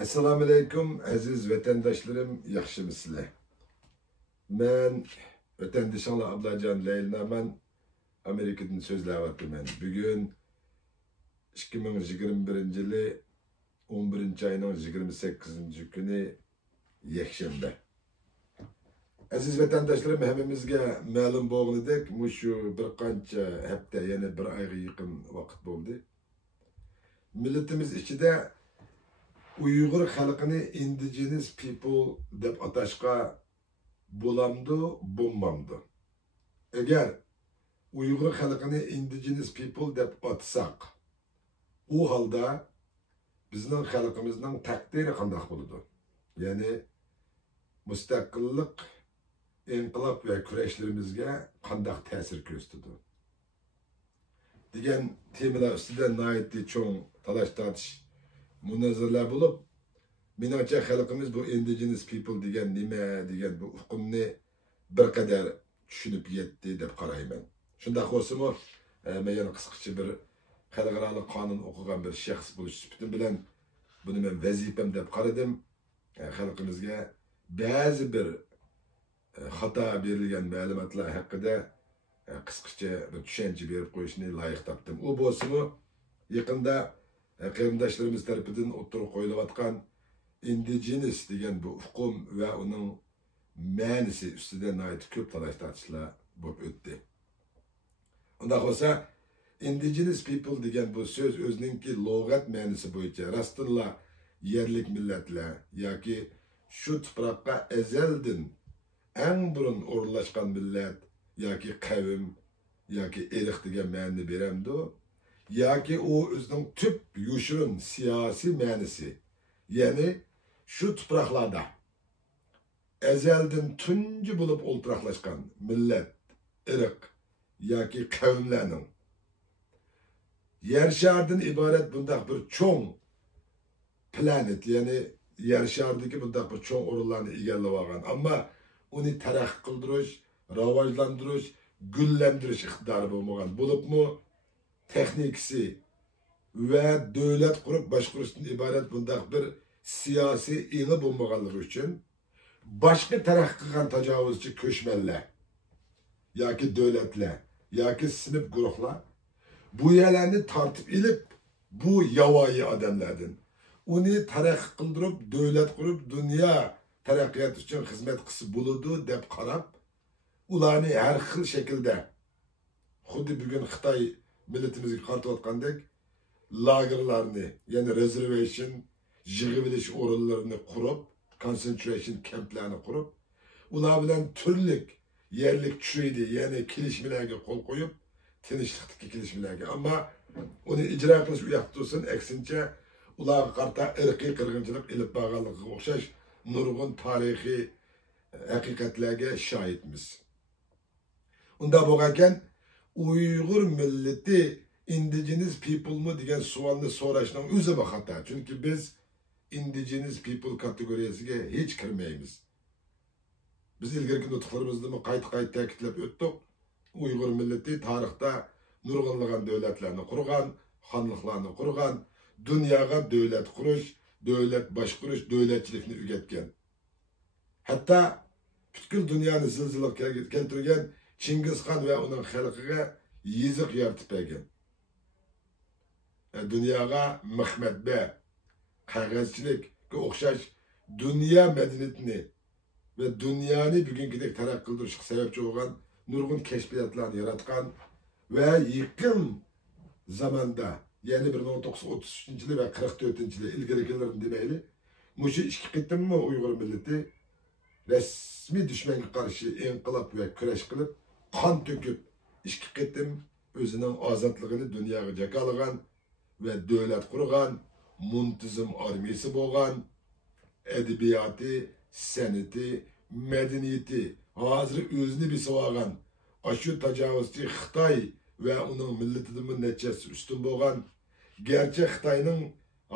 Assalamu alaikum aziz vatandaşlarım, yaxşımısınlar? Ben vatandaşımla Ablacan Leylnaman Amerika'dan sözleyapman. Bugün 2021 yılı 11. ayının 28. günü yakshanba. Aziz vatandaşlarım, hemimizge ma'lum bo'lganidek, şu bir qancha hafta, yani bir ayga yaqin vaqt bo'ldi. Milletimiz ichida Uyghur xalqini indigenous people deb atashqa bo'lamdi, bo'lmamdi. Agar Uyghur xalqini indigenous people deb atsak, u holda bizning xalqimizning taqdiri qanday bo'ladi? Ya'ni mustaqillik, inqilob va kurashlarimizga qanday ta'sir ko'rsatadi degan temalar ustida nihoyatda cho'ng talash-tortish munozaralar bo'lib, menimcha xalqimiz bu indigenous people degan nima degan bu hukmni bir qadar tushunib yetdi deb qarayman. Shunday bo'lsa-mu, men yana qisqacha bir xalqaro qonun o'qigan bir shaxs bo'lish sifatim bilan buni men vazifam deb qaradim. Xalqimizga ba'zi bir xato berilgan ma'lumotlar haqida qisqacha bir tushuncha berib qo'yishni loyiq topdim. U bo'lsa-mu, yaqinda qarindoshlarimiz tarafidan o'tirib qo'yilayotgan indigenous degan bu hukm va uning ma'nosi ustida nihoyat ko'p talash-tortishlar bo'lib o'tdi. Unda bo'lsa, indigenous people degan bu so'z o'zininki lug'at ma'nosi bo'yicha rostilla yerlik millatlar yoki shu tuproqqa azaldan eng burun o'rnashgan millat yoki qavm yoki irq degan ma'noni beramdi. Yoki o o'zining tüp yoshirin siyosiy ma'nosi, ya'ni shu tuproqlarda azaldan tunji bo'lib o'ltiraqlashgan millat, irq yoki qavmlarning yer sharidan iborat bunday bir cho'ng planet, ya'ni yer sharidagi bunday bir cho'ng o'rinlarni egallab olgan, ammo uni taraqqiy qildirish, rivojlantirish, gullantirish iqtidori bo'lmagan bo'libmi, texnikisi ve devlet kurup başkuruştan ibaret bundak bir siyasi ili bulmağaları için başka taraf kılan tecavüzcü köşmeller ya ki devletler ya ki sınıf gruplar bu yerlerini tartip ilip bu yavayı adamlardan onu taraf kıldırıp devlet kurup dünya terakkiyat için hizmet kısı buludu dep karab ulanı her xil şekilde xuddi bugün Xitay milletimizga qartayotgandek lagerlarni, yani reservation, yig'ilish o'rinlarini qurib, concentration camplarni qurib, ular bilan turli yerlik tushuydi, ya'ni kelishmalarga qo'l qo'yib, tinchlikdagi kelishmalarga. Ammo uni ijro qilish u yoqda tursin, aksincha ularga qarta irqiy qirg'inchilik ilib borganligiga o'xshash nurg'un tarixiy haqiqatlarga shohidmiz. Unda bo'lgan Uyghur milleti indigenous people mu degan savolni so'rashning o'zi bir xato. Chunki biz indigenous people kategoriyasiga hech kirmaymiz. Biz ilgirki nutqlarimizda qayta ta'kidlab o'tdik. Uyghur milleti tarixda nurg'unlagan davlatlarni qurgan, xonliqlarni qurgan, dunyoga davlat qurish, davlat boshqarish, davlatchilikni o'rgatgan. Hatto butkul dunyoni zilzilaga keltirgan Chingizxon ve onun xalqiga yiziq yaratib bergan. Dunyoga mehmetbe, qog'ozchilikka o'xshash dunyo madaniyatini ve dunyoni bugünkidek taraqqiy qildirishga sababchi bo'lgan nurg'un kashfiyotlarni yaratgan ve yaqin zamanda, ya'ni 1933 ve 44 yil ilgarigilarini demayli, mushu ikki qitimmi Uyg'ur milleti rasmiy dushmanga qarshi inqilob ve kurash qilib kan töküp ikki qitim o'zining ozodligini dunyoga jakalagan ve devlet kurgan, muntizim armiyasi bo'lgan, edebiyatı, san'ati, medeniyeti hozir o'zini besib olgan, shu tajovuzchi Xitoy ve uning millatidan nechasi ustun bo'lgan, garchi Xitoyning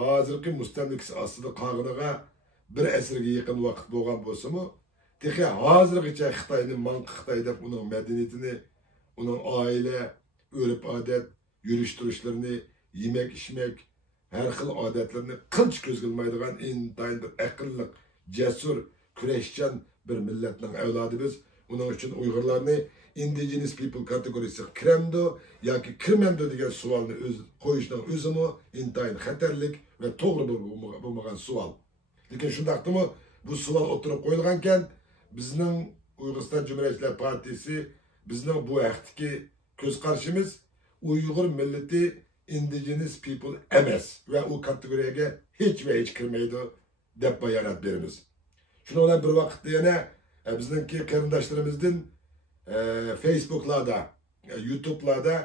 hozirgi mustamlikasi ostida qolganiga bir asrga yaqin vaqt bo'lgan bo'lsa-mu, Tehe hazırgıça Xitay'ın manqı Xitay deb onun medeniyetini, onun aile, örüp adet, yürüyüş duruşlarını, yemek içmek, her xil odatlarni qilch ko'z qilmaydigan intayin bir aqlli, jasur, kurashchan bir millatning avlodi biz. Uning uchun Uyg'urlarni indigenous people kategoriyasiga kiremdi yoki kirmemdi degan savolni qo'yishning o'zimi intayin xatarlik va to'g'ri bo'lmagan savol. Lekin shundaqdimi bu savol o'tirib qo'yilgankan, bizning Uyg'uriston Cumhuriyetçiler Partisi bizning bu haqdagi ko'z qarashimiz Uyg'ur millati indigenous people emas va u kategoriyaga hech va hech kirmaydi deb bayonot beramiz. Shuni bilan bir vaqtda yana bizningki qarindoshlarimizdan Facebook'larda, YouTube'larda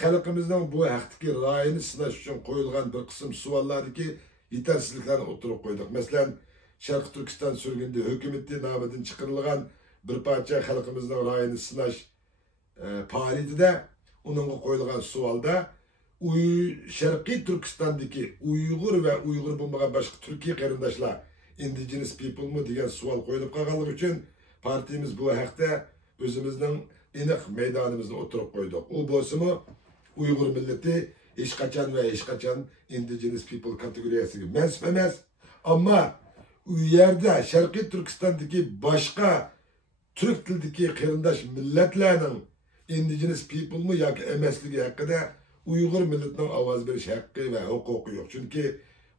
xalqimizning bu haqdagi ra'yini sinash uchun qo'yilgan bir qism savollardagi yetersizliklarni o'tirib qo'ydik. Masalan, Sharq Turkiston surgunda hukumati nomidan chiqarilgan bir parcha xalqimizning ra'yini sinash faoliyatida uningga qo'yilgan savolda Sharqiy Turkistondagi Uyg'ur va Uyg'ur bo'lmagan boshqa Turkiy qarindoshlar indigenous people mu degan savol qo'yilib qolganligi uchun partiyamiz bu haqda o'zimizning aniq maydonimizni o'tirib qo'ydik. U bo'lsa-mu Uyg'ur millati hech qachon indigenous people kategoriyasiga mansub emas. Ammo u yerda Sharqiy Turkistondagi boshqa Türk tilidagi qarindosh millatlarning indigenous people mu yoki emasligi haqida Uyg'ur millatining ovoz berish haqqi va huquqi yo'q. Chunki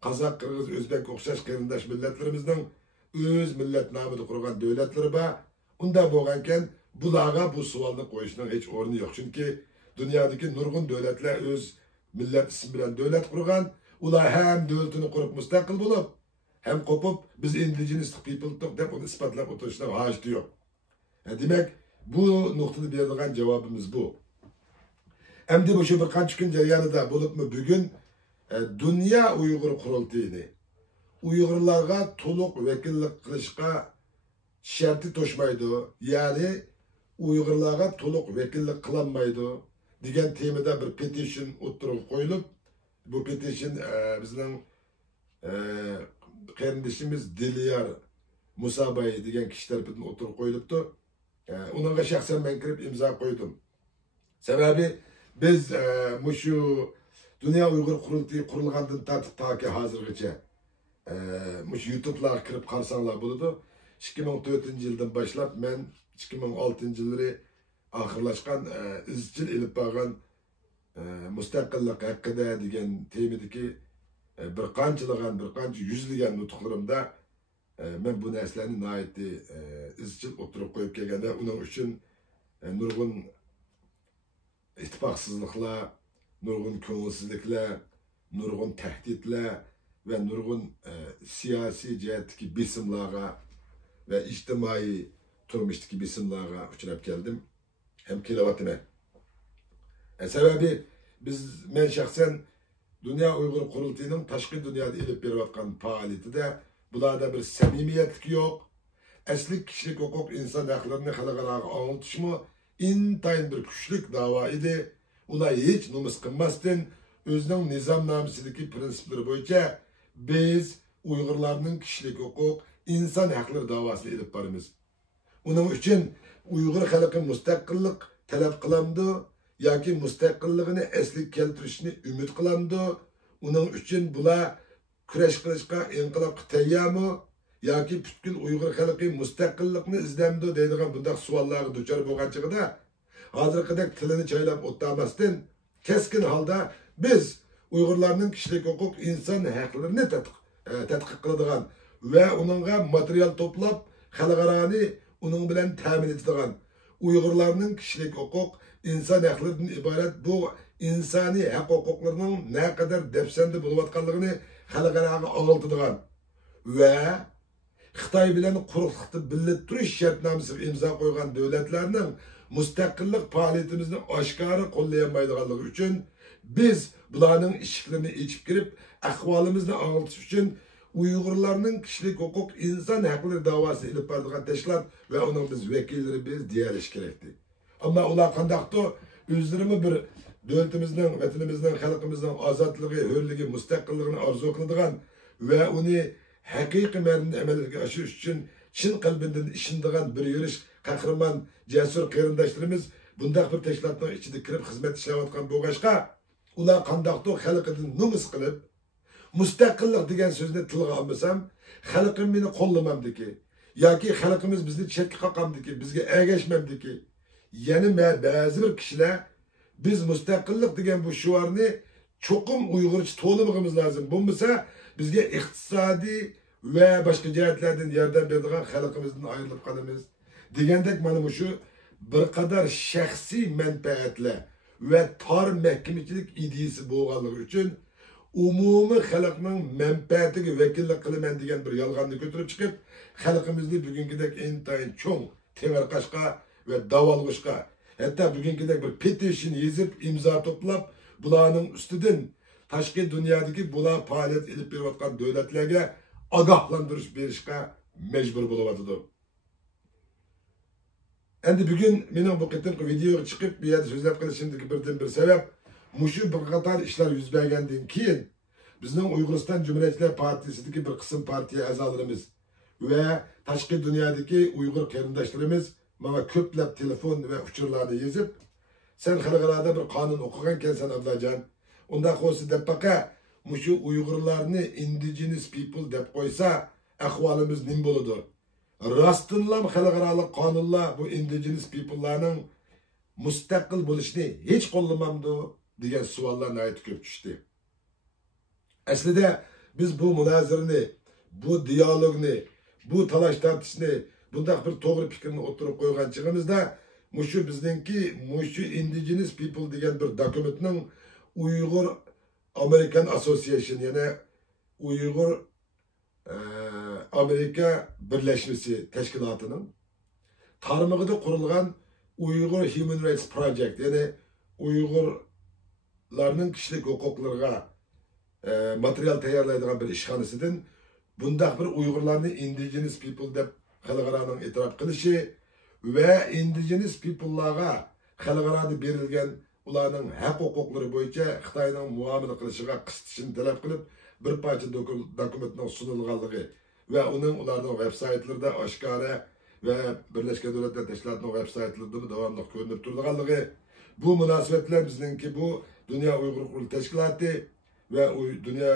Qozoq, Qirg'iz, O'zbek o'xshash qarindosh millatlarimizning o'z millat nomida qurgan davlatlari bor. Unda bo'lgankan bularga bu savolni qo'yishning hech o'rni yo'q. Chunki dunyodagi nurg'un davlatlar o'z millat ismi bilan davlat qurgan, ular ham davlatini qurib mustaqil bo'lib, ham qo'pib biz indigenous people deb uni isbotlab o'tirishning hojati yo'q. Demak, bu nuqtada berilgan javobimiz bu. Endi bu shu bir qancha kun jarayonida bo'libmi bugun Dünya Uyg'ur qurultayini Uyg'urlarga to'liq vakillik qilishga sharti to'shmaydi, ya'ni Uyg'urlarga to'liq vakillik qilolmaydi degan temada bir petition o'tirib qo'yilib, bu petition bizning qarindoshimiz Diliyar Musabay degan kishi tomonidan o'tirib qo'yilibdi. Unga shaxsan men kirib imzo qo'ydim. Sababi biz shu Dünya Uyg'ur qurultayi qurilgandan tortib toki hozirgacha YouTube'larga kirib qarsanglar bo'ladi. 2004-yildan boshlab men 2006-yillari oxirlashgan izchil ilib borgan mustaqillik haqida degan temadagi bir qancha yuzlagan nutqlarimda men bu narsalarni nihoyatda izchil o'tirib qo'yib kelganda uning uchun nurg'un ittifoqsizliklar, nurg'un ko'ngilsizliklar, nurg'un tahdidlar ve nurg'un siyosiy jihatdagi besimlarga ve ijtimoiy turmushdagi besimlarga uchrab keldim. Hem kelyapman. Sababi men shaxsan Dünya Uyg'ur qurultayining tashqi dunyoda elib berayotgan faoliyatida bularda bir samimiyatlik yo'q. Asli kishilik huquq inson haqlarini xalqaro anglitishmi intayin bir kuchlik da'vo edi. Ular hech nomus qilmasdan o'zining nizomnomasidagi prinsiplari bo'yicha biz Uyg'urlarning kishilik huquq, inson haqlari da'vosini elib boramiz. Uning uchun Uyg'ur xalqi mustaqillik talab qilamdi yoki mustaqilligini asli keltirishni umid qilamdi. Uning uchun bular kurash qilishga, inqilobga tayyormi yoki butkul Uyg'ur xalqi mustaqillikni izlamdi deydigan bunday savollarga duchor bo'lgan chog'ida hozirgidek tilini chaylab o'tdamasdan keskin holda biz Uyg'urlarning kishilik huquq, inson haqlarini tadqiq qiladigan ve onunla material toplab xalqaroni uning bilan ta'min etadigan Uyg'urlarning kishilik huquq, inson haqlaridan iborat bu insoniy haq huquqlarining ne kadar depsende bo'layotganligini xalqaroga anglitadigan ve Xitoy bilan quruqlikni birlashtirish shartnomasiga imzo qo'ygan davlatlarning mustaqillik faoliyatimizni oshkora qo'llayolmaydiganligi uchun biz bularning eshiklarini ochib kirib ahvolimizni anglitish uchun Uyg'urlarning kishilik huquq, inson haqlari davosini ilib boradigan tashkilot ve onun biz vekilleri biz deyilish kerakdi. Ama ular qandaqdi o'zlarini bir davlatimizning, vatanimizning, xalqimizning ozodligi, hurligi, mustaqilligini orzu qiladigan ve uni haqiqiy ma'noda amalga oshirish uchun chin qalbidan ishindigan bir yurish qahramon, jasur qarindoshlarimiz bundaq bir tashkilotning ichida kirib xizmat ishlayotgan bo'lg'achqa, ular qandaqdi xalqidan nomus qilib Müstakillik degan so'zni tilga olmasam, xalqim meni qo'llamamdiki, yoki xalqimiz bizni chetga qaqamdiki, bizga ergashmamdiki, yana ba'zi bir kishilar biz müstakillik degan bu shuarni cho'qim Uyg'urcha to'limimiz lozim. Bo'lmasa bizga iqtisodiy va boshqa jihatlardan yordam beradigan xalqimizdan ayrilib qolamiz. Degandek mana shu bir qadar shaxsiy manfaatlar ve tar mahkemecilik ideyasi bo'lganligi uchun umumiy xalqning manfaatiga vakillik qilaman degan bir yolg'onni ko'tarib chiqib, xalqimizni bugünkidek intayin cho'ng temirqashqa ve davolg'ishqa, hatta bugünkidek bir petition yezib, imzo to'plab, bularning ustidan tashqi dunyodagi bular faoliyat ilib berayotgan davlatlarga ogohlantirish berishga majbur bo'lyapti. Endi bugün mening bu qitimki videoga chiqib, bu yerda so'zlab qilishimdagi birdan bir sabab, mushu bir qator ishlar yuz bergandan keyin bizning Uyg'uriston Cumhuriyetçiler Partiyasidagi bir qism partiya a'zolarimiz va tashqi dunyodagi Uyg'ur qarindoshlarimiz menga ko'plab telefon va uchurlarni yozib, sen xalqlarda bir qonun o'qigan ekansan Abdullajon, unda qo'ysa deb baqa, mushu Uyg'urlarni indigenous people deb qo'ysa, ahvolimiz nim bo'ladi. Rastınlam xalqarалық qonunlar bu indigenous people'larning mustaqil bo'lishini hech qo'llamamdi degan savollar nayt ko'p tushdi. Aslida biz bu munozirani, bu dialogni, bu talash tortishni, bundaq bir to'g'ri fikrni o'tirib qo'ygan chig'imizda mushu bizningki mushu indigenous people degan bir dokumentning Uyg'ur American Association, yana Uyg'ur Amerika Birleşmesi Teşkilatı'nın tarımıgıda kurulgan Uyghur Human Rights Project, yani Uygurlarının kişilik hukuklarına materyal tayarlaydıgan bir işhanesidir. Bundaq bir Uygurlarını indigenous people deb xalqaranın etiraf qilishi ve indigenous people'larga xalqarada berilgan ularning haq huquqlari bo'yicha Xitoyning muomala qilishiga qisitishini talab qilib, bir parça dokumentning sunilganligi ve onun ularning web-saytlarida oshkora ve Birleşken Devletler Teşkilatı'nın web-saytlarida davamlı ko'rinib turganligi, bu munosabatlar bizningki bu Dünya Uyghur Quruluş Teşkilatı ve Dünya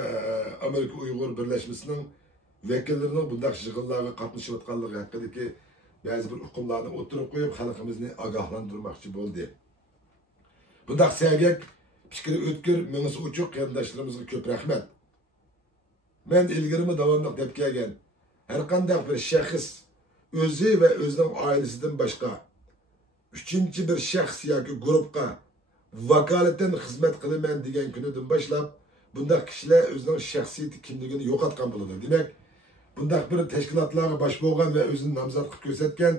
Amerika Uyghur Birleşmesi'nin vekillerinin bundaq yig'inlarga qatnashayotganligi haqidagi ba'zi bir hukmlarni o'tirib qo'yib, xalqimizni ogohlantirmoqchi bo'ldi. Bundaq sergak, fikri o'tkir, mengisi uchuq qarindoshlarimizga ko'p rahmat. Men ilgirimi davamlı deb kelgan her qanday bir shaxs o'zi va o'zining oilasidan boshqa uchinchi bir shaxs yoki guruhga vakolatan xizmat qilaman degan kunidan boshlab bundaq kishilar o'zining shaxsiyat kimligini yo'qotgan bo'ladi. Demak, bundaq bir tashkilotlarga bosh bo'lgan va o'zini nomzod qilib ko'rsatgan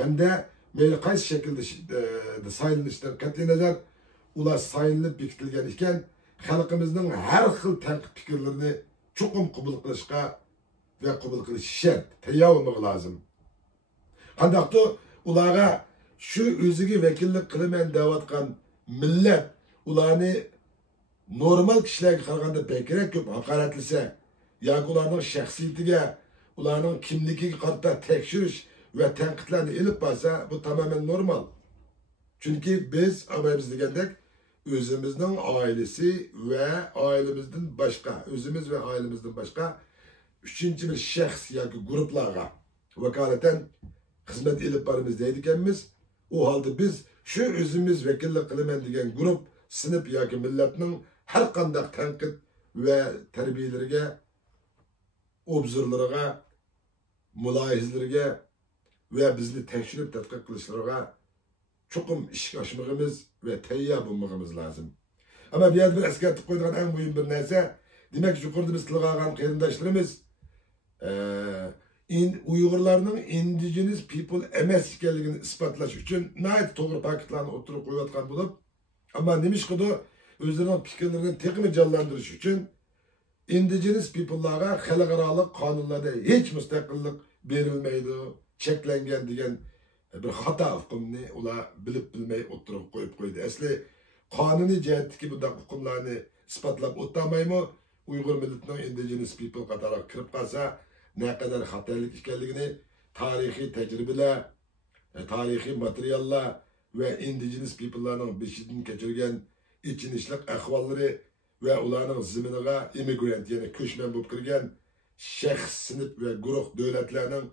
hamda mayli qaysi shaklda saylanishdan qat'iy nazar ular saylanib bekitilgan ekan, xalqimizning har xil tanqid fikrlarini cho'qim qabul qilishga ve qabul qilish shart, tayyor bo'lmoq lozim. Qandaqdir ularga shu o'ziga vakillik qilaman deyotgan millat ularni normal kishilarga qaraganda bekrak ko'p haqoratlasa yoki ularning shaxsiyatiga, ularning kimligiga qarata tekshirish ve tanqidlarni ilib borsa, bu tamamen normal. Chunki biz degandek özümüzün ailesi ve ailemizden başka, özümüz ve ailemizden başka üçüncü bir şahs yoki gruplarga vakolatan xizmat ilib boramiz deydiganmiz. O halde biz şu özümüz vakillik qilaman degan grup, sinf yoki millatning har qanday tanqid ve tarbiyalariga, obzorlariga, mulohizalariga ve bizni tekshirib tadqiq qilishlariga cho'qim ish ochmog'imiz ve tayyor bo'lmog'imiz lozim. Ama bir yer bir eskartib qo'ydigan eng muhim bir narsa, demak yuqorida biz tilga olgan qarindoshlarimiz Uyg'urlarning indigenous people emas ekanligini isbotlash uchun nayt to'g'ri faktlarni o'tirib qo'yayotgan bo'lib, ammo nima ish qildi, o'zlarining fikrlarini texnik jonlantirish uchun indigenous people'larga xalqaro qonunlarda hech mustaqillik berilmaydi, cheklangan degan bir xato hukmni ular bilib bilmay o'tirib qo'yib qo'ydi. Asli qonuniy jihatdagi bunday hukmlarni isbotlab o'tmaymi? Uyg'ur millatining indigenous people qatoriga kirib qolsa, ne kadar xatolik ekanligini tarixiy tajribalar, tarixiy materiallar ve indigenous people'larning beshidan kechirgan ichinishlik ahvollari ve ularning ziminiga immigrant yani ko'chman bo'lib kirgan shaxs sinf ve guruh devletlerinin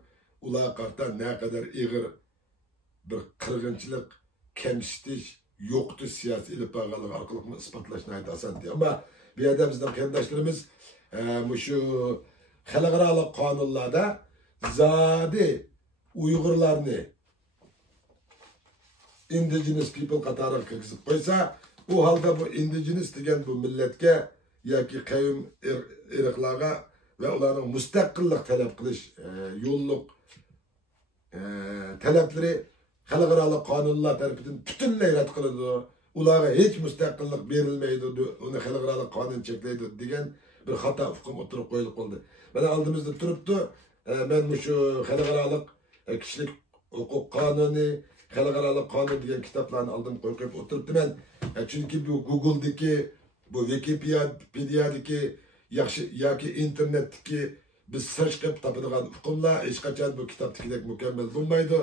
ular qarta ne kadar ig'ir bir qirg'inchilik, kemsitish, yo'qotish siyosati ilib borganligi orqali isbotlashni aytasan diye. Ama bir yerda bizning qarindoshlarimiz shu xalqaro qonunlarda zodi Uyg'urlarni indigenous people qatoriga kirgizib qo'ysa, u holda bu indigenous degan bu millatga yoki qavm irqlarga ve ularning mustaqillik talab qilish yo'lliq talabları xalqaro qonunlar tarafidan butunlay rad qilindi. Ularga hech mustaqillik berilmaydi, uni xalqaro qonun cheklaydi degan bir xato hukm o'tirib qo'yilib qoldi. Mana oldimizda turibdi. Men shu xalqaro kishilik huquq qonuni, xalqaro qonun degan kitoblarni oldim qo'yib o'tiribdiman. Chunki bu Google'dagi, bu Wikipedia'dagi yaxshi yoki internetdagi biz search qilib topadigan hukmlar hech qachon bu kitobdagidek mukammal bo'lmaydi.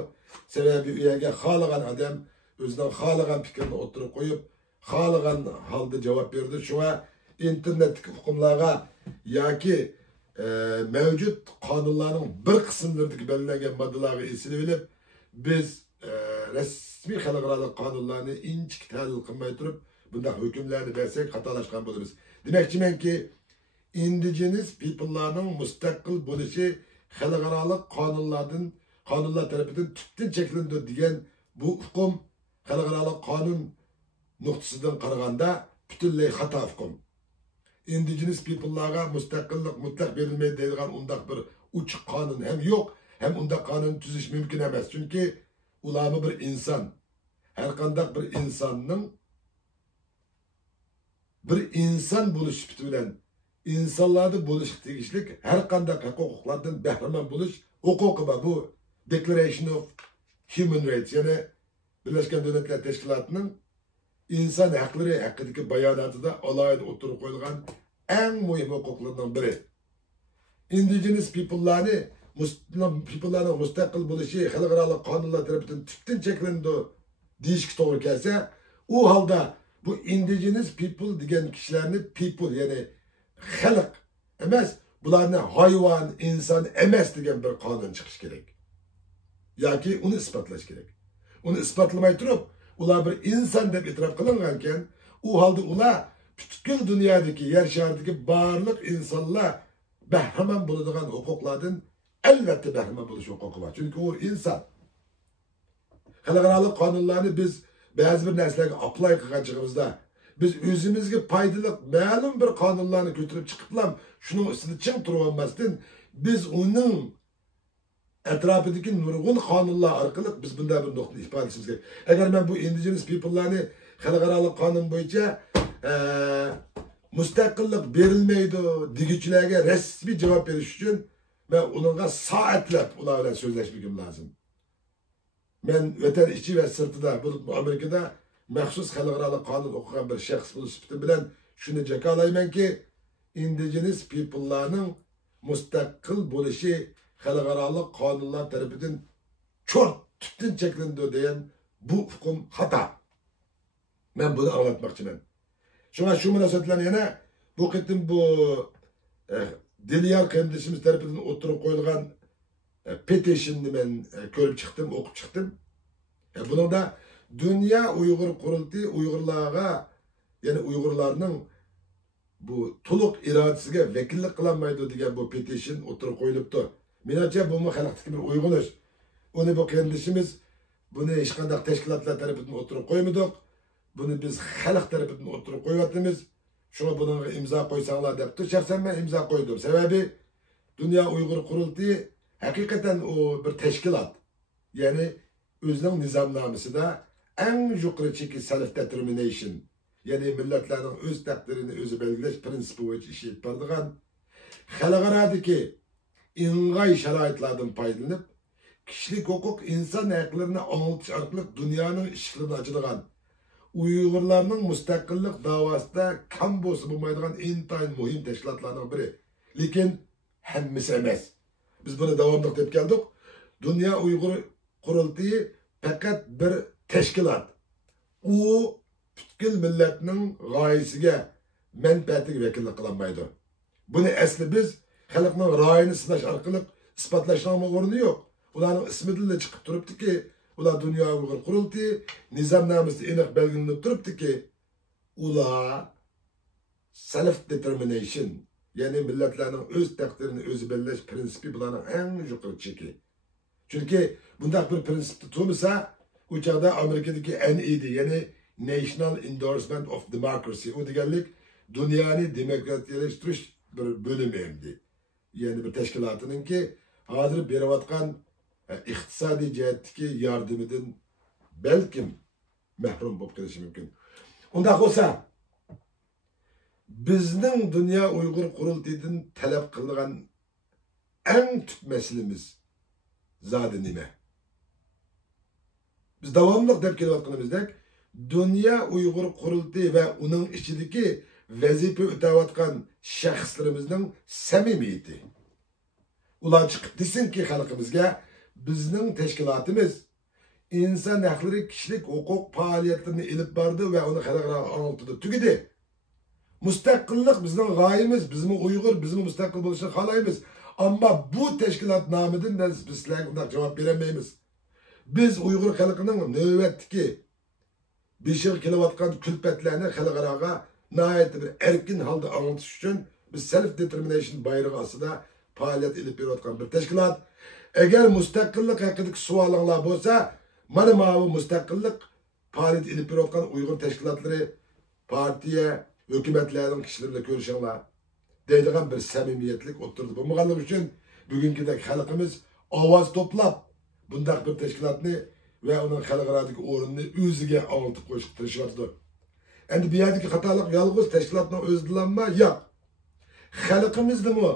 Sebebi u yerga xohlagan odam o'zining xohlagan fikrini o'tirib qo'yib, xohlagan holda javob berdi. Shunga internetdagi hukmlarga yoki mevcut qonunlarning bir qismlaridagi belgilangan moddalarga esilib olib, biz resmi xalqaro qonunlarni inchik tahlil qilmay turib, bunday hukmlarni bersak xatolashgan bo'lamiz. Demakchimanki, indigenous people'larning mustaqil bo'lishi xalqaro qonunlar tarafidan tubdan cheklandi degan bu hukm xalqaro qonun nuqtasidan qaraganda butunlay xato hukm. Indigenous people'larga mustaqillik mutlaq berilmaydi deydigan undaq bir uchiq qonun hem yok, hem undaq qonun tuzish mümkün emas. Çünkü ularni bir inson, her qandaq bir insonning bir inson bo'lish bilan insonlarda bo'lish tegishlik har qanday huquqlardan bahramand bo'lish huquqi bor. Bu Declaration of Human Rights, yani Birleşken Devletler Teşkilatı'nın insan hakları hakkındaki bayanatında alayda oturup koyulgan en mühim hukuklarından biri. Indigenous people'ların müstakil buluşu, xalqaro qonunlar tarafından tüpten çekilindi deyişki doğru gelse, o halda bu indigenous people degan kişilerini people yani xalq emas, bularni hayvan, insan emas degan bir qonun chiqish kerak. Yoki uni isbotlash kerak. Uni isbotlamay turib, ular bir inson deb e'tirof qilinganken, u holda ular butkul dunyodagi yer sharidagi barliq insonlar bahramand bo'ladigan huquqlardan albatta bahramand bo'lish huquqi bor. Chunki u inson. Xalqaro qonunlarni biz ba'zi bir narsalarga apply qilganchigimizda biz o'zimizga foydali ma'lum bir qonunlarni ko'tarib chiqiblam, shuning ustida ching turib olmasdan biz uning etrafındaki nurgun qonunlar orqali biz bunday bir nuqta ifodalashimiz kerak. Agar men bu indigenous people'larni xalqaro qonun bo'yicha mustaqillik berilmaydi degichilarga rasmiy javob berish uchun men ularga soatlab ular bilan so'zlashmagim lozim. Men vatan ichi va sirtida, bu Amerikada maxsus xalqaro qonun o'qigan bir shaxs bo'lish bilan shuni jakalaymanki, indigenous people'larning mustaqil bo'lishi xalqaro qonunlar tarafidan tüpten cheklandi degan bu hukm xato. Men buni anlatmoqchiman. Shunga shu munosabatlar yana bu qitim bu Dilyar qarindishimiz tarafidan o'tirib qo'yilgan petitionni men ko'rib chiqdim, o'qib chiqdim. Buningda Dünya Uyg'ur qurultiyi Uyg'urlarga, ya'ni Uyg'urlarning bu to'liq irodasiga vakillik qilolmaydi degan bu petition o'tirib qo'yilibdi. Menimcha bu xalqdagi bir uyg'unish. Uni bu qarindishimiz buni hech qanday tashkilotlar tarafidan o'tirib qo'ymadik. Buni biz xalq tarafidan o'tirib qo'yapmiz. Shuna bunga imzo qo'ysanglar debdi. Shaxsan men imzo qo'ydim. Sababi Dünya Uyg'ur qurultiyi haqiqatan o bir tashkilot. Ya'ni o'zining nizomnomasida eng yuqori cheki self determination, ya'ni millatlarning o'z taqdirini o'zi belgilash prinsipi bo'yicha ish etib boradigan xalqarodagi ing'ay sharoitlardan foydalanib, kishilik huquq inson haqlarini anglatish orqali dunyoning ishlarini ochadigan, Uyg'urlarning mustaqillik davosida kam bo'lsa bo'lmaydigan intayin muhim tashkilotlarning biri. Lekin hammasi emas. Biz buni davomli deb keldik. Dünya Uyg'ur qurultiyi faqat bir tashkilot. U butkul millatning g'oyasiga menfaatiga vakillik qilolmaydi. Buni asli biz xalqning ra'yini sinash orqali isbotlashning o'rni yo'q. Ularning ismidan chiqib turibdiki, ular dunyo Uyg'ur qurultiyi nizomnomasi aniq belgilanib turibdiki, ular self determination, ya'ni millatlarning o'z taqdirini o'zi belgilash prinsipi bularning eng yuqori cheki. Chunki bunday bir prinsipni tutmasa, u chaqda Amerikadagi NED, ya'ni National Endorsement of Democracy, o deganlik dunyoni demokratiyalashtirish bir bölümü endi. Yani bir teşkilatının ki hazır beriyotgan iqtisodiy jihatdagi yordamidan balkim mahrum bo'lib qolishi mumkin. Unda bo'lsa, bizning Dunyo Uyg'ur qurultiyidan talab qilingan eng tüp meselemiz zodi nima? Biz davomli deb kelayotganimizdek, Dunyo Uyg'ur qurultiyi va uning ichidagi vazifa o'tayotgan shaxslarimizning samimiyati. Ular chiqib desinki xalqimizga, bizning tashkilotimiz inson haqlari kishilik huquq faoliyatlarini ilib bordi va uni xalqaro anglitdi tugidi. Mustaqillik bizning g'oyamiz, bizmi Uyg'ur, bizmi mustaqil bo'lishni xohlaymiz. Ammo bu tashkilot nomidan biz sizlarga bunday javob berolmaymiz. Biz Uyg'ur xalqining navbatdagi beshig'i kelayotgan kulfatlarni xalqaroga nəhayət bir erkin halda anlatish uchun biz self determination bayrog'i ostida faoliyat ilib berayotgan bir tashkilot. Agar mustaqillik haqidagi savolinglar bo'lsa, mana bu mustaqillik faoliyat ilib berayotgan Uyg'ur tashkilotlari, partiya, hukumatlarning kishilar bilan ko'rishinglar deydigan bir samimiyatlik o'tirdi. Bo'lmaganligi uchun bugünkidek xalqimiz ovoz to'plab bunday bir tashkilotni va uning xalqarodagi o'rnini o'ziga olib qo'yishga tirishyapti. Endi bu yerdagi xatolik yolg'iz tashkilotning o'zidanmi? Yo'q. Xalqimizdimi?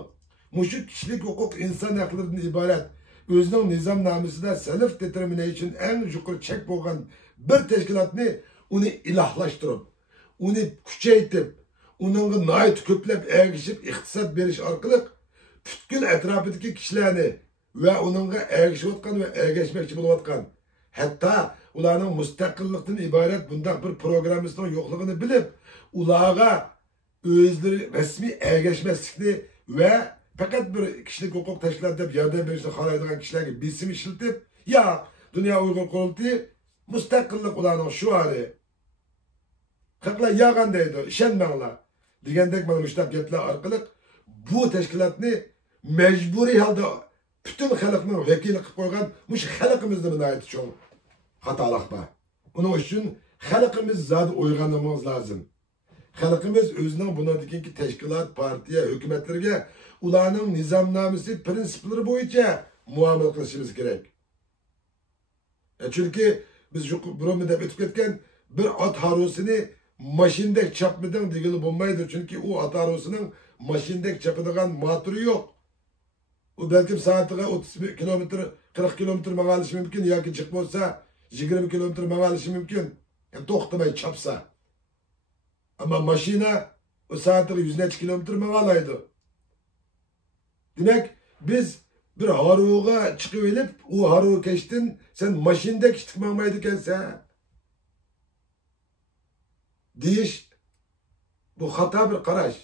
Mushu kishilik huquq inson haqlaridan iborat o'zining nizomnomasida self determination eng yuqori chek bo'lgan bir tashkilotni uni ilohlashtirib, uni kuchaytirib, uningga nihoyat ko'plab ergishib iqtisod berish orqali butkul atrofidagi kishilarni va uningga ergishayotgan va ergashmoqchi bo'layotgan, hatto ularning mustaqillikdan iborat bunday bir programmasining yo'qligini bilib, ularga o'zlari rasmiy ergashmaslikni va faqat bir kishilik huquq tashkiloti deb yordam berishni xohlaydigan kishilarga besim ishlatib, ya Dunyo Uyg'ur qurultiyi mustaqillik ularning shuari. Xalqlar yag'an deydi, ishonmanglar degandek mana shu gaplar orqali bu tashkilotni majburiy holda butun xalqning vakili qilib qo'ygan mush xalqimizni nihoyat cho'ng xatolik bor. Uning uchun xalqimiz zodi uyg'onishimiz lozim. Xalqimiz o'zining bunadagi tashkilot, partiya, hukumatlarga ularning nizomnomasi, prinsiplari bo'yicha muomala qilishimiz kerak. Chunki biz burunda o'tib ketgan bir ot harosini mashinadek chapmidan degili bo'lmaydi. Chunki u ot harosining mashinadek chapadigan motori yo'q. U balkim soatiga 30 kilometr, 40 kilometr mangalishi mumkin yoki chiq bo'lsa 20 kilometr mangalishi mumkin. To'xtamay chapsa. Ama mashina o saatiga 100 kilometr mangalaydi. Demek biz bir haruga chiqib elib, u haruga keçtin, sen mashinada kichik mangmaydi ekansan. Deyish bu xato bir qarash.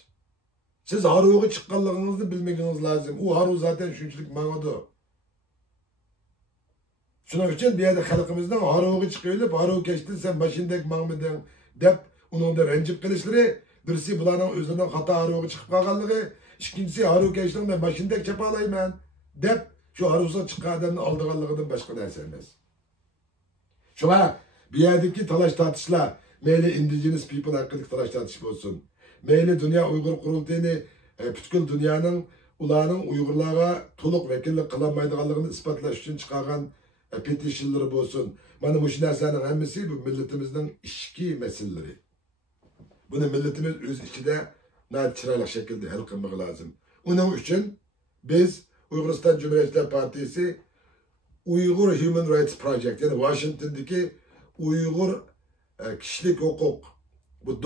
Siz haruga chiqqanligingizni bilmagingiz lozim. U haru zaten shunchalik mangadi. Shuning uchun bu yerda xalqimizdan haruga chiqib elib, haruga keçtin, sen mashinada mangmading deb uningda ranjib qilishlari, birisi bularning o'zlarining xato haruga chiqib qolganligi, ikkinchisi haruga keçtin, men mashinada chapa olayman deb shu haruga chiqqan odamni oldiganligidan boshqa narsa emas. Shunga bu yerdagi talash tortishlar, mayli indigenous people haqidagi talash tortish bo'lsin, mayli Dunyo Uyg'ur qurultiyini butkul dunyoning ularning Uyg'urlarga to'liq vakillik qilolmaydiganligini isbotlash uchun chiqargan petitionlari bo'lsin. Mana bu narsaning hammasi bu millatimizning ichki masalalari. Buni millatimiz o'z ichida chiroyli shaklda hal qilmoq lozim. Uning uchun biz Uyg'uriston Cumhuriyetçiler Partisi Uyghur Human Rights Project, yani Washington'daki Uyghur kişilik hukuk bu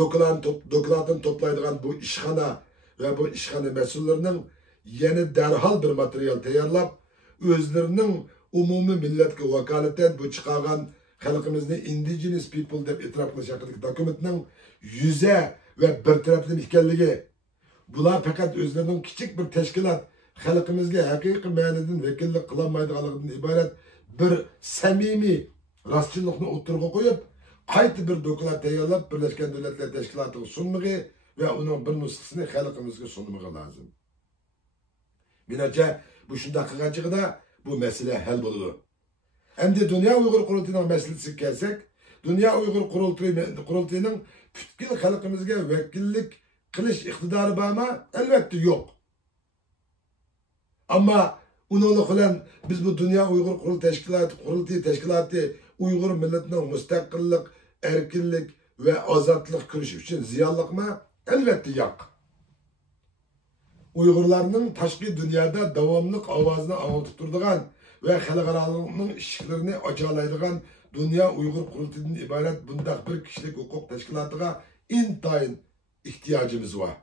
dokladın toplaydıgan bu işxana ve bu işxana mesullerinin yeni derhal bir materyal tayarlap özlerinin umumi milletke vakaleten bu çıkargan xalqimizni indigenous people deb e'tirof qilish haqidagi dokumentning yüze ve bir taraflı ekanligi. Bular fakat özlerinin küçük bir teşkilat, halkımızga haqiqiy ma'nodan vakillik qilolmaydiganligidan iborat bir samimiy rostchilikni o'tirg'a qo'yib, qayta bir doklad tayyorlab Birlashgan Davlatlar Tashkilotiga sunmag'i va uning bir nusxasini xalqimizga sunmag'i lozim. Menimcha bu shunday qilganchig'ida bu masala hal bo'ladi. Endi Dünya Uyg'ur qurultiyining masalasiga kelsak, Dünya Uyg'ur qurultiyining butkul xalqimizga vakillik qilish iqtidori bormi? Albatta yo'q. Ama onunla bilan biz bu Dünya Uyg'ur qurultiyi tashkiloti Uyg'ur millatining mustaqillik, erkinlik ve ozodlik kurishi uchun ziyonliqmi? Albatta yo'q. Uyg'urlarning tashqi dunyoda davomli ovozini anglitib turadigan ve xalqarolikning ishiklarini ochalaydigan Dünya Uyg'ur qurultiyidan iborat bunday bir kishilik huquq tashkilotiga intayin ihtiyacımız var.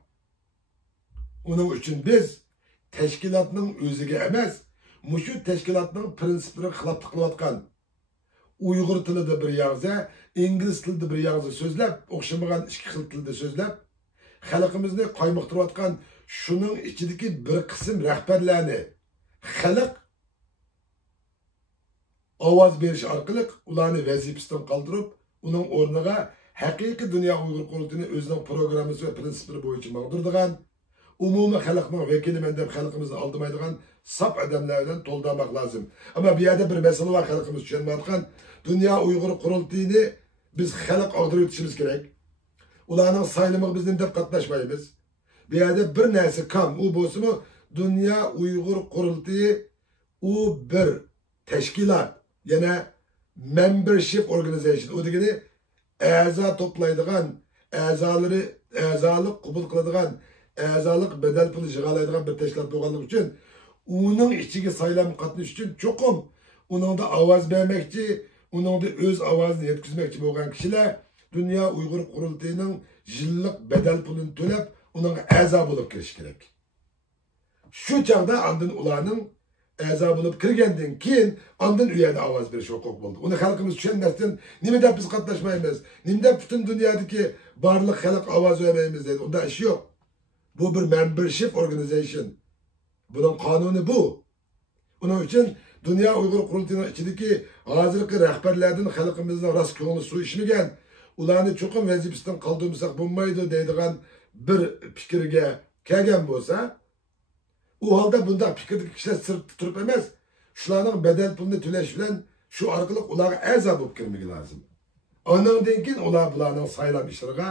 Onun için biz teşkilatının özüge emas, muşu teşkilatının prinsipleri xilaflık kılayotgan Uyghur tilida bir yağza, İngiliz tilida bir yağza sözlep, oxşamagan iki xil tilda sözlep, xalqimizni qaymoqtirayotgan şunun içindeki bir kısım rehberlerini xalq ovoz berish orqali ularni vazifasidan qoldirib, uning o'rniga haqiqiy Dünya Uyg'ur qurultiyining o'zining programmasi va prinsiplari bo'yicha mag'durdigan, umumiy xalqning vakiliman deb xalqimizni aldamaydigan sap odamlar bilan to'ldirmoq lozim. Ammo bu yerda bir masala bor, xalqimiz tushunmayotgan. Dünya Uyg'ur qurultiyini biz xalq og'dirib o'tishimiz kerak. Ularning saylimiga biz deb qatnashmaymiz. Bu yerda bir narsa kam, u bo'lsa-mu Dünya Uyg'ur qurultiyi u bir tashkilot, yana membership organization, o degani a'zo toplaydigan, a'zolik qabul qiladigan, a'zolik bedel puli yig'alaydigan bir tashkilot bo'lganligi uchun uning ichiga saylanib qatnashish uchun cho'qim uningda ovoz bermoqchi, uningda o'z ovozini yetkazmoqchi bo'lgan kishilar Dünya Uyg'ur qurultiyining yillik bedel pulini to'lab, uning a'zo bo'lib kirish kerak. Shu chog'da andin ularning a'zo bo'lib kirgandan keyin ondan u yerda ovoz berish huquq bo'ldi. Uni xalqimiz tushunmasdan, nima deb biz qatnashmaymiz, nima deb butun dunyodagi barliq xalq ovoz bermaymiz deydi. Unda ish yo'q. Bu bir membership organization. Bunun qonuni bu. Uning uchun Dünya Uyg'ur qurultiyining ichidagi hozirgi rahbarlardan xalqimizning rost ko'ngli suv ichmagan, ularni cho'qim vazifasidan qoldirmasak bo'lmaydi deydigan bir fikrga kelgan bo'lsa, u holda bunday fikrdagi kishilar sirtda turib emas, shularning bedel pulini to'lash bilan shu orqali ularga a'zo bo'lib kirmagi lozim. Ondan keyin ular bularning saylam ishlariga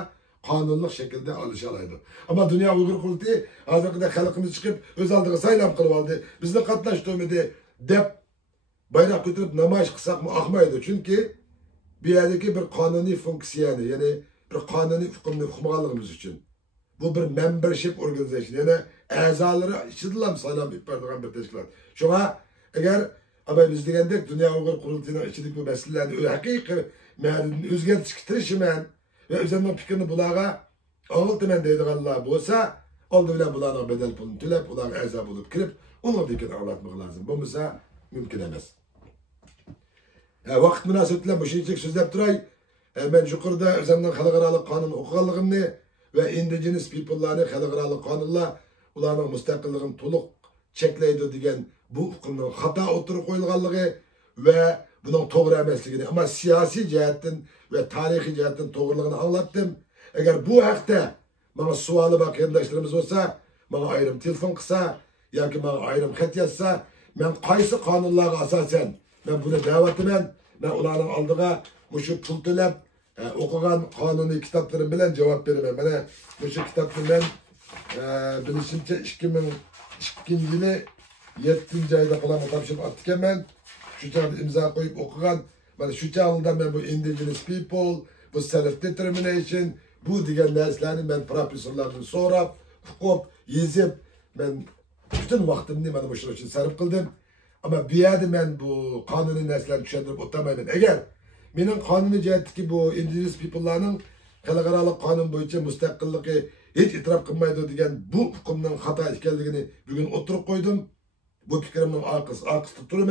qonunli shaklda alishalaydi. Ama Dünya Uyg'ur qurultiyi hozirgidek xalqimiz chiqib o'z oldiga saylam qilib oldi, bizni qatnashtirmadi deb bayroq ko'tarib namoyish qilsakmi oqmaydi. Chunki bu yerdagi bir qonuniy funksiyani, ya'ni bir qonuniy hukmni hukmronligimiz uchun bu bir membership organization, ya'ni a'zolari ichidan saylam beradigan bir tashkilot. Shunga agar biz degandek Dünya Uyg'ur qurultiyining ichidagi bu masalalarni haqiqiy ma'noda o'zgartirishga tirishiman ve üzerinden fikrini bularga anlatımen deydiganlar bo'lsa, oldi bilan bularning bedel pulini to'lab, ular a'zo bo'lib kirib, uni fikrini anlatmak lazım. Bo'lmasa mümkün emas. Vaqt munosabati bilan shunchalik so'zlab turay. Men yuqorida o'zimning xalqaro qonun o'qiganligimni ve indigenous people'larni xalqaro qonunlar ularning mustaqilligini to'liq cheklaydi degan bu hukmning xato o'tirib qo'yilganligi ve bunun to'g'ri emasligini, ama siyosiy jihatdan ve tarixiy jihatdan to'g'riligini anlattım. Eğer bu haqda bana savoli bor qarindoshlarimiz bo'lsa, bana ayrim telefon qilsa yoki bana ayrim xat yozsa, men qaysi qonunlarga asosan men buni da'vatman, men ularning oldiga shu pul to'lab o'qigan qonuniy kitoblarim bilan javob beraman. Mana shu kitobni men bilishimcha 2002 yili 7-oyda qo'limga topshirib atganman. Şu çağda imza koyup okugan, bana şu çağda ben bu indigenous people, bu self-determination, bu diyen derslerini ben profesörlerden sorap, hukuk, yazıp, ben bütün vaktimi bana bu için sarf kıldım. Ama bir yerde ben bu kanuni derslerini düşündürüp otamayım. Eğer benim kanuni cihetteki bu indigenous people'ların xalqaro qonun boyunca müstakilliği hiç itiraf kılmaydı diyen bu hukumunun hata işgalliğini bugün oturup koydum. Bu fikrimin arkasında tuturum.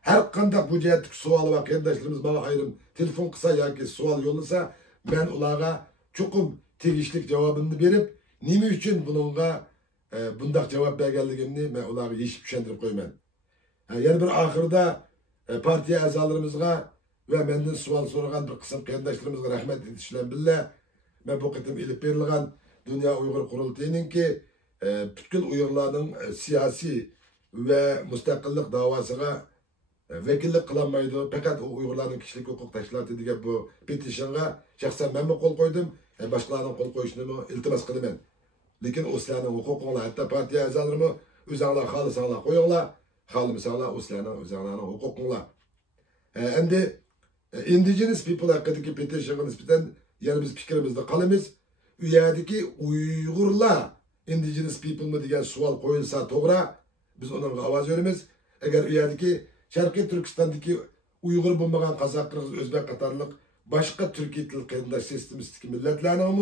Her kandak bu cihetlik sualı ve kardeşlerimiz bana ayrım telefon kısa ya ki sual yollasa ben onlara çokum tegishli javobini berib, nima uchun buningga bundaq javob berganligimni men ularga hech tushuntirib qo'yman. Yana bir oxirida partiya a'zolarimizga va mendan savol so'ragan bir qism qarindoshlarimizga rahmat etish bilan birga, men bu qitim ilib berilgan Dünya Uyg'ur qurultayiningki butkul Uyg'urlarning siyosiy va mustaqillik davosiga vakillik qilolmaydi. Faqat u Uyg'urlarning kishilik huquq tashkiloti degan bu petishonga shaxsan men qo'l qo'ydim. Boshqalarning qo'l qo'yishini iltimos qilaman. Lekin o sizlarning huquqinglar, hatto partiya a'zolarimi o'zinglar xohlasanglar qo'yinglar, xohlamasanglar o sizlarning o'zinglarning huquqinglar. Endi indigenous people haqidagi petishonga nisbatan yana biz fikrimizni qolamiz. U yerdagi Uyg'urlar indigenous people mi degan savol qo'yilsa to'g'ri, biz onlarga ovoz beramiz. Agar u yerdagi Sharqiy Turkistondagi Uyg'ur bo'lmagan qozoq, qirg'iz, o'zbek qatorliq boshqa turkiy til qarindosh sistemistik millatlarning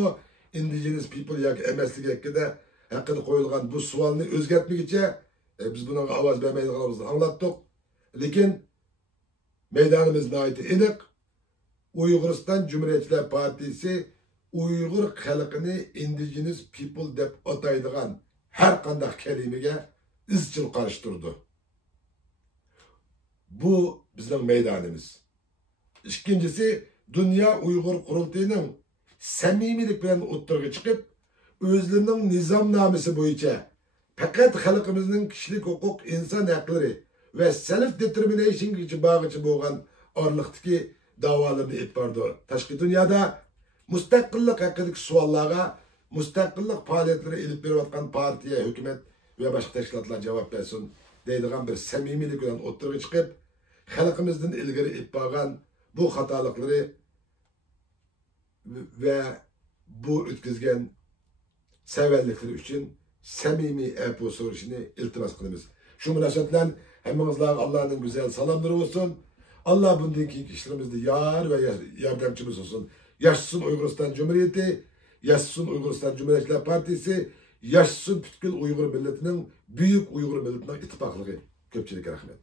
indigenous people yoki emasligi haqida qo'yilgan bu savolni o'zgartmaguncha biz bunga ovoz bermaydiganimizni anglatdik. Lekin maydonimiz nihoyat aniq. Uyg'uriston Cumhuriyetçiler Partisi Uyg'ur xalqini indigenous people deb ataydigan har qanday kalimaga izchil qarshi turdi. Bu bizning maydonimiz. İkincisi, Dünya Uyg'ur qurultayining samimiylik bilan o'ttirga chiqib, o'zlarining nizomnomasi bo'yicha faqat xalqimizning kishilik huquq, inson haqlari va self determinationga bag'ishli bo'lgan orliqdagi da'volarni e'tiborda. Tashqi dunyoda mustaqillik haqidagi savollarga mustaqillik faoliyatlari ilib berayotgan partiya, hukumat va boshqa tashkilotlar javob bersin deydigan bir samimiylik bilan o'ttirga chiqib, xalqimizdan ilgari etgan bu xatolikları ve bu ötkizgen severlikleri için samimi epo soruşunu iltimas kılımız. Şu münasebetle hemimizler Allah'ın güzel salamları olsun. Allah bundaki kişilerimizde yar ve yardımcımız olsun. Yaşasın Uyguristan Cumhuriyeti, yaşasın Uyguristan Cumhuriyetçiler Partisi, yaşasın bütün Uygur milletinin, büyük Uygur milletinin ittifaklığı. Köpçülük rahmet.